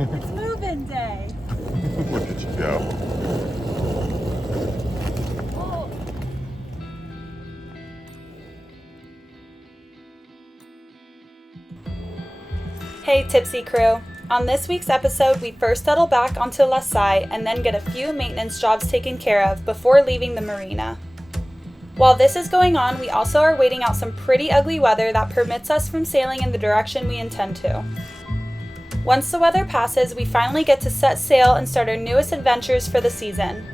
It's moving day. Look at you go. Oh. Hey Tipsyy Crew. On this week's episode, we first settle back onto Lasai and then get a few maintenance jobs taken care of before leaving the marina. While this is going on, we also are waiting out some pretty ugly weather that permits us from sailing in the direction we intend to. Once the weather passes, we finally get to set sail and start our newest adventures for the season.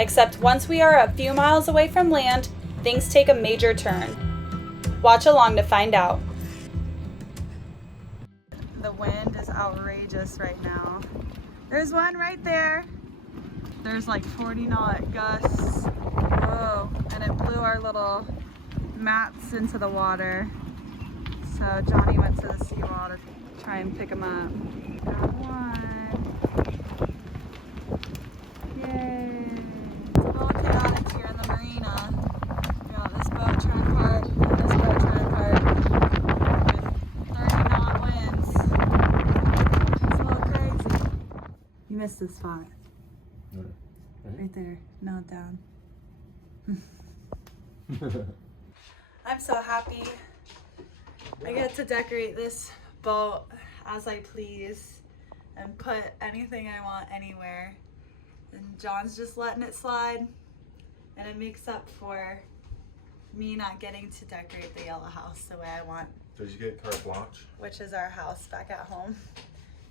Except once we are a few miles away from land, things take a major turn. Watch along to find out. The wind is outrageous right now. There's one right there. There's like 40 knot gusts. Whoa, and it blew our little mats into the water. So Johnny went to the seawall to try and pick them up. Got one. Yay. It's a little chaotic here in the marina. We got this boat trying to part, and this boat trying to part with 30 knot winds. It's a little crazy. You missed this spot. Right there. No, down. I'm so happy. I get to decorate this boat as I please and put anything I want anywhere. And John's just letting it slide, and it makes up for me not getting to decorate the yellow house the way I want. Did you get carte blanche? Which is our house back at home.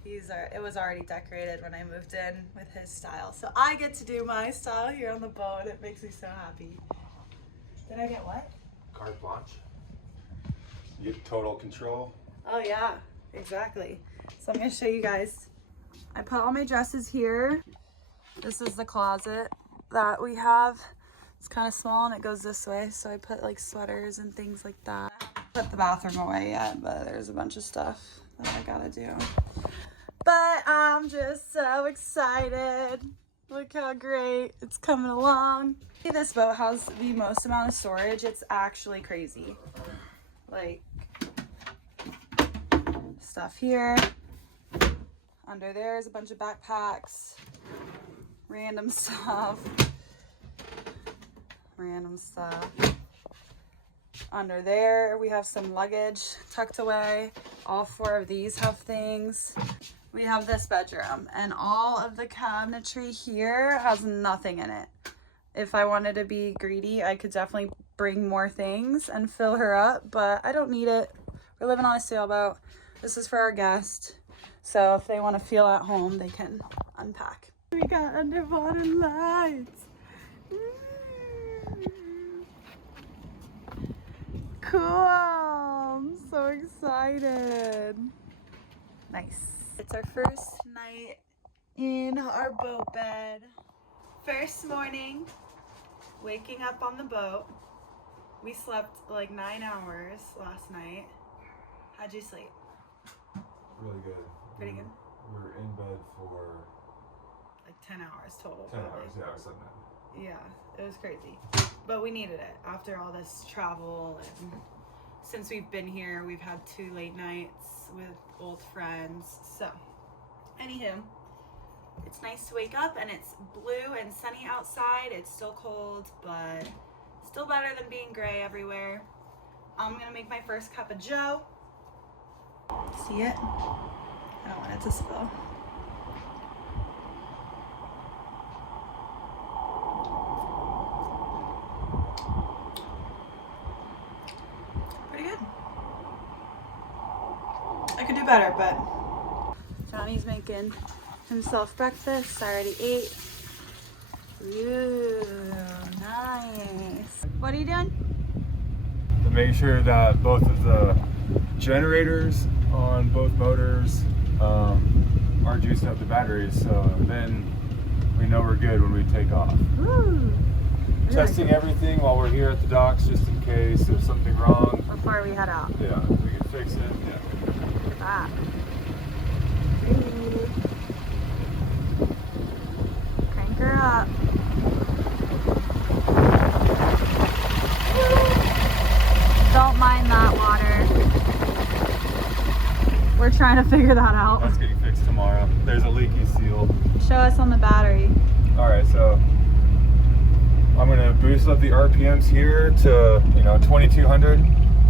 It was already decorated when I moved in with his style. So I get to do my style here on the boat. It makes me so happy. Did I get what? Carte blanche. You get total control. Oh yeah, exactly. So I'm gonna show you guys. I put all my dresses here. This is the closet that we have. It's kind of small and it goes this way. So I put like sweaters and things like that. I haven't put the bathroom away yet, but there's a bunch of stuff that I gotta do. But I'm just so excited. Look how great it's coming along. This boat has the most amount of storage. It's actually crazy. Like, stuff here. Under there is a bunch of backpacks. Random stuff. Random stuff. Under there we have some luggage tucked away. All four of these have things. We have this bedroom, and all of the cabinetry here has nothing in it. If I wanted to be greedy, I could definitely bring more things and fill her up, but I don't need it. We're living on a sailboat. This is for our guest, so if they want to feel at home, they can unpack. We got underwater lights. Cool, I'm so excited. Nice. It's our first night in our boat bed. First morning, waking up on the boat. We slept like 9 hours last night. How'd you sleep? Really good. Pretty good? We were in bed for Like 10 hours total. 10 probably. hours. Yeah, I was like that. Yeah, it was crazy. But we needed it after all this travel, and since we've been here, we've had 2 late nights with old friends. So, anywho, it's nice to wake up and it's blue and sunny outside. It's still cold, but still better than being gray everywhere. I'm gonna make my first cup of joe. See it? I don't want it to spill. I could do better, but Johnny's making himself breakfast. I already ate. Ooh, nice. What are you doing? To make sure that both of the generators on both motors are juicing up the batteries, so then we know we're good when we take off. Ooh, Testing everything while we're here at the docks, just in case there's something wrong. before we head out. Yeah, we can fix it. Yeah. Look at that. Crank her up. Don't mind that water. We're trying trying to figure that out. That's getting fixed tomorrow. There's a leaky seal. Show us on the battery. All right, so I'm gonna boost up the RPMs here to 2200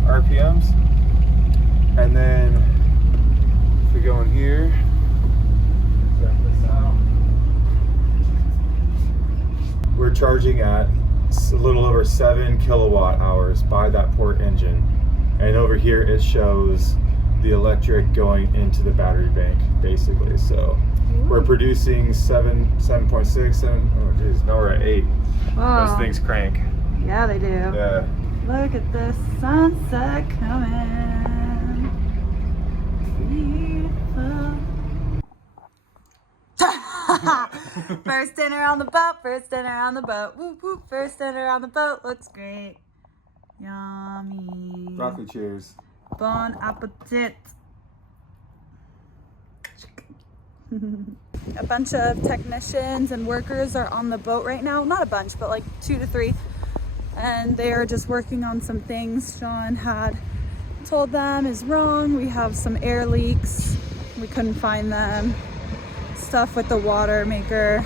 RPMs, and then if we go in here, check this out. We're charging at a little over 7 kilowatt hours by that port engine, and over here it shows the electric going into the battery bank basically. So we're producing 7.6, 7. Oh geez, now we're at 8. Whoa. Those things crank. Yeah, they do. Yeah. Look at the sunset coming. Beautiful. First dinner on the boat, first dinner on the boat. Whoop whoop, first dinner on the boat. Looks great. Yummy. Broccoli cheers. Bon appetit. A bunch of technicians and workers are on the boat right now. Not a bunch, but like 2 to 3. And they are just working on some things Sean had told them is wrong. We have some air leaks. We couldn't find them. Stuff with the water maker.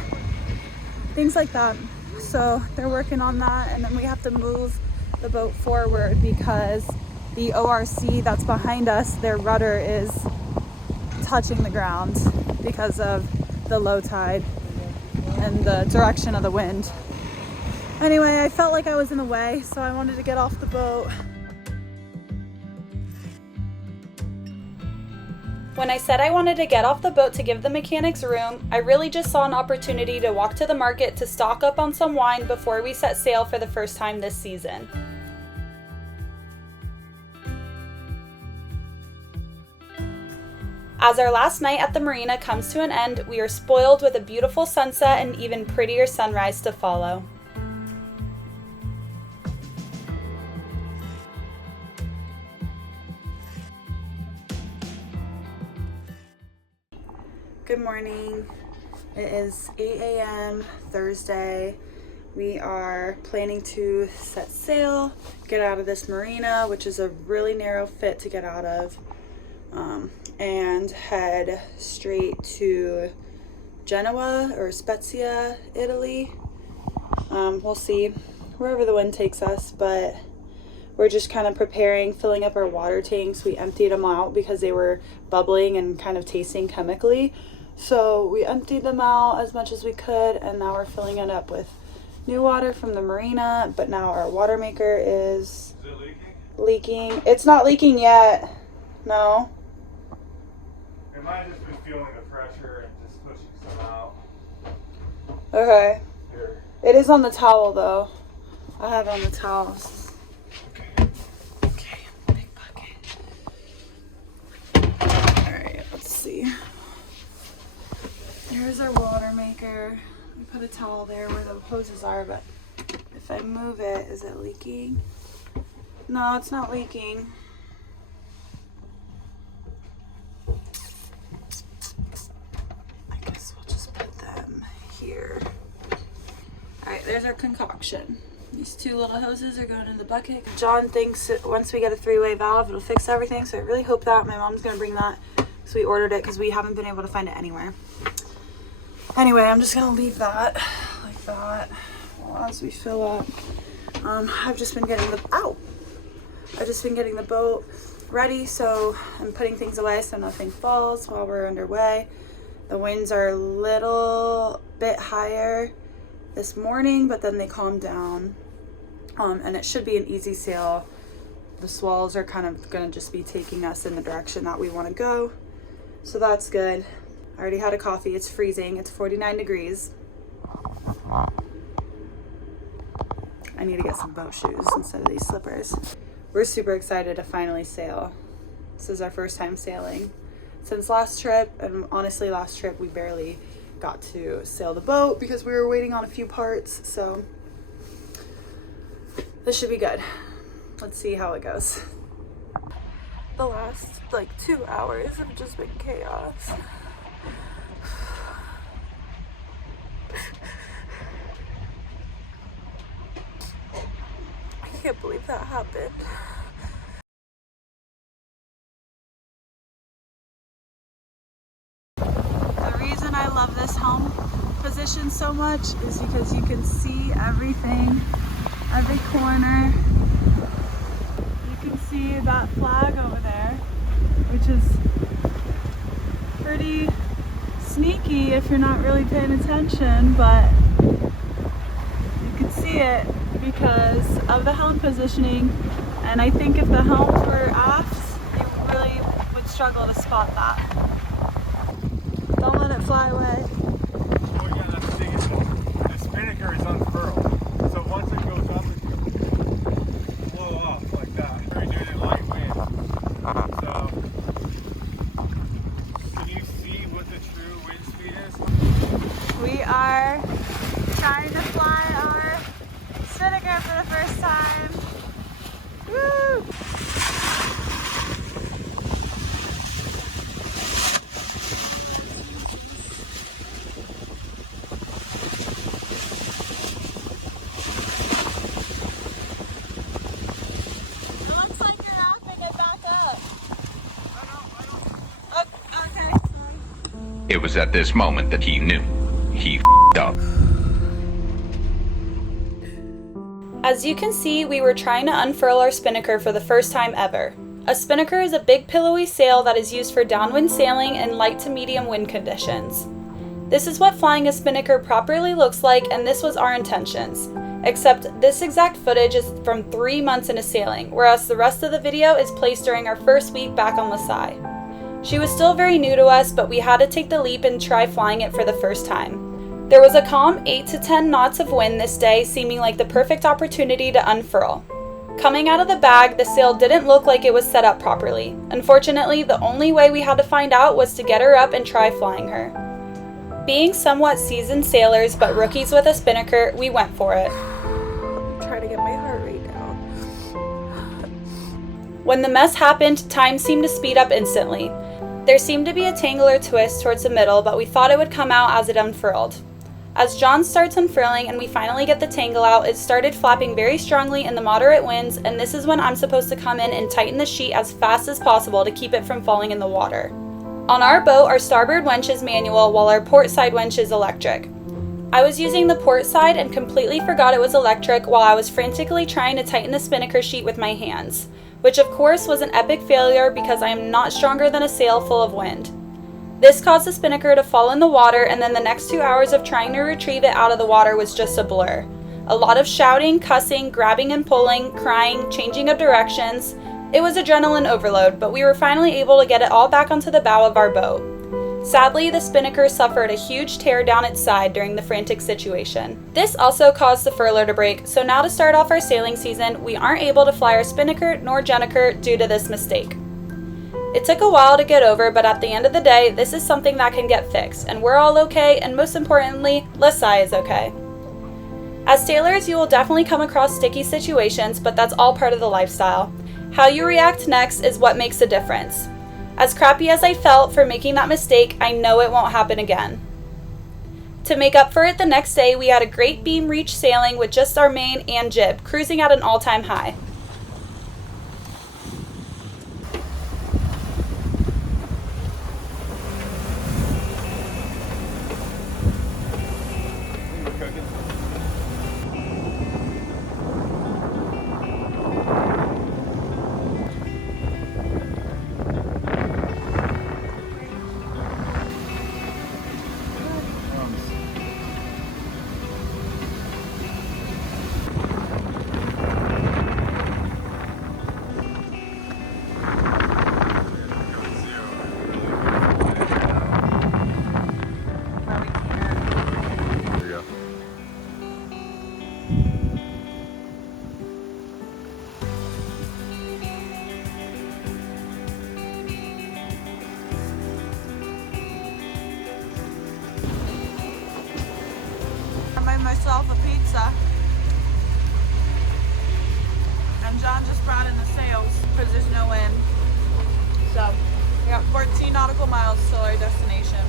Things like that. So they're working on that, and then we have to move the boat forward because the ORC that's behind us, their rudder is touching the ground because of the low tide and the direction of the wind. Anyway, I felt like I was in the way, so I wanted to get off the boat. When I said I wanted to get off the boat to give the mechanics room, I really just saw an opportunity to walk to the market to stock up on some wine before we set sail for the first time this season. As our last night at the marina comes to an end, we are spoiled with a beautiful sunset and even prettier sunrise to follow. Good morning. It is 8 a.m. Thursday. We are planning to set sail, get out of this marina, which is a really narrow fit to get out of, and head straight to Genoa or Spezia, Italy. We'll see wherever the wind takes us, but we're just kind of preparing, filling up our water tanks. We emptied them out because they were bubbling and kind of tasting chemically. So we emptied them out as much as we could, and now we're filling it up with new water from the marina. But now our water maker is it leaking. It's not leaking yet. No. It might have just been feeling the pressure and just pushing some out. Okay. Here. It is on the towel though. I have it on the towels. Okay, big bucket. Alright, let's see. Here's our water maker. We put a towel there where the hoses are, but if I move it, is it leaking? No, it's not leaking. I guess we'll just put them here. Alright, there's our concoction. These 2 little hoses are going in the bucket. John thinks that once we get a 3-way valve, it'll fix everything, so I really hope that. My mom's going to bring that because we ordered it because we haven't been able to find it anywhere. Anyway, I'm just going to leave that like that as we fill up. I've just been getting the boat ready, so I'm putting things away so nothing falls while we're underway. The winds are a little bit higher this morning, but then they calmed down, and it should be an easy sail. The swells are kind of going to just be taking us in the direction that we want to go, so that's good. I already had a coffee. It's freezing. It's 49 degrees. I need to get some boat shoes instead of these slippers. We're super excited to finally sail. This is our first time sailing since last trip, and honestly last trip we barely got to sail the boat because we were waiting on a few parts, so this should be good. Let's see how it goes. The last 2 hours have just been chaos. I can't believe that happened. position so much is because you can see everything, every corner. You can see that flag over there, which is pretty sneaky if you're not really paying attention, but you can see it because of the helm positioning. And I think if the helms were aft, you really would struggle to spot that. Don't let it fly away. Oh yeah, that's the thing. The Spinnaker is unfurled. So once it goes up, it's going to blow off like that. We're doing it light wind. So, can you see what the true wind speed is? We are trying to fly our Spinnaker for the first time. Woo! It was at this moment that he knew he f***ed up. As you can see, we were trying to unfurl our Spinnaker for the first time ever. A Spinnaker is a big pillowy sail that is used for downwind sailing in light to medium wind conditions. This is what flying a Spinnaker properly looks like, and this was our intentions. Except this exact footage is from 3 months into sailing, whereas the rest of the video is placed during our first week back on Lasai. She was still very new to us, but we had to take the leap and try flying it for the first time. There was a calm 8 to 10 knots of wind this day, seeming like the perfect opportunity to unfurl. Coming out of the bag, the sail didn't look like it was set up properly. Unfortunately, the only way we had to find out was to get her up and try flying her. Being somewhat seasoned sailors but rookies with a Spinnaker, we went for it. Try to get my heart rate down. When the mess happened, time seemed to speed up instantly. There seemed to be a tangle or twist towards the middle, but we thought it would come out as it unfurled. As John starts unfurling and we finally get the tangle out, it started flapping very strongly in the moderate winds, and this is when I'm supposed to come in and tighten the sheet as fast as possible to keep it from falling in the water. On our boat, our starboard winch is manual while our port side winch is electric. I was using the port side and completely forgot it was electric while I was frantically trying to tighten the Spinnaker sheet with my hands, which of course was an epic failure because I am not stronger than a sail full of wind. This caused the Spinnaker to fall in the water, and then the next 2 hours of trying to retrieve it out of the water was just a blur. A lot of shouting, cussing, grabbing and pulling, crying, changing of directions. It was adrenaline overload, but we were finally able to get it all back onto the bow of our boat. Sadly, the Spinnaker suffered a huge tear down its side during the frantic situation. This also caused the furler to break, so now to start off our sailing season, we aren't able to fly our Spinnaker nor Jenniker due to this mistake. It took a while to get over, but at the end of the day, this is something that can get fixed, and we're all okay, and most importantly, Lasai is okay. As sailors, you will definitely come across sticky situations, but that's all part of the lifestyle. How you react next is what makes a difference. As crappy as I felt for making that mistake, I know it won't happen again. To make up for it the next day, we had a great beam reach sailing with just our main and jib, cruising at an all-time high. Myself a pizza, and John just brought in the sails because there's no wind. So we got 14 nautical miles till our destination.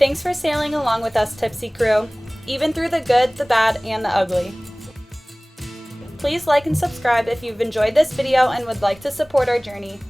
Thanks for sailing along with us, Tipsyy Crew, even through the good, the bad, and the ugly. Please like and subscribe if you've enjoyed this video and would like to support our journey.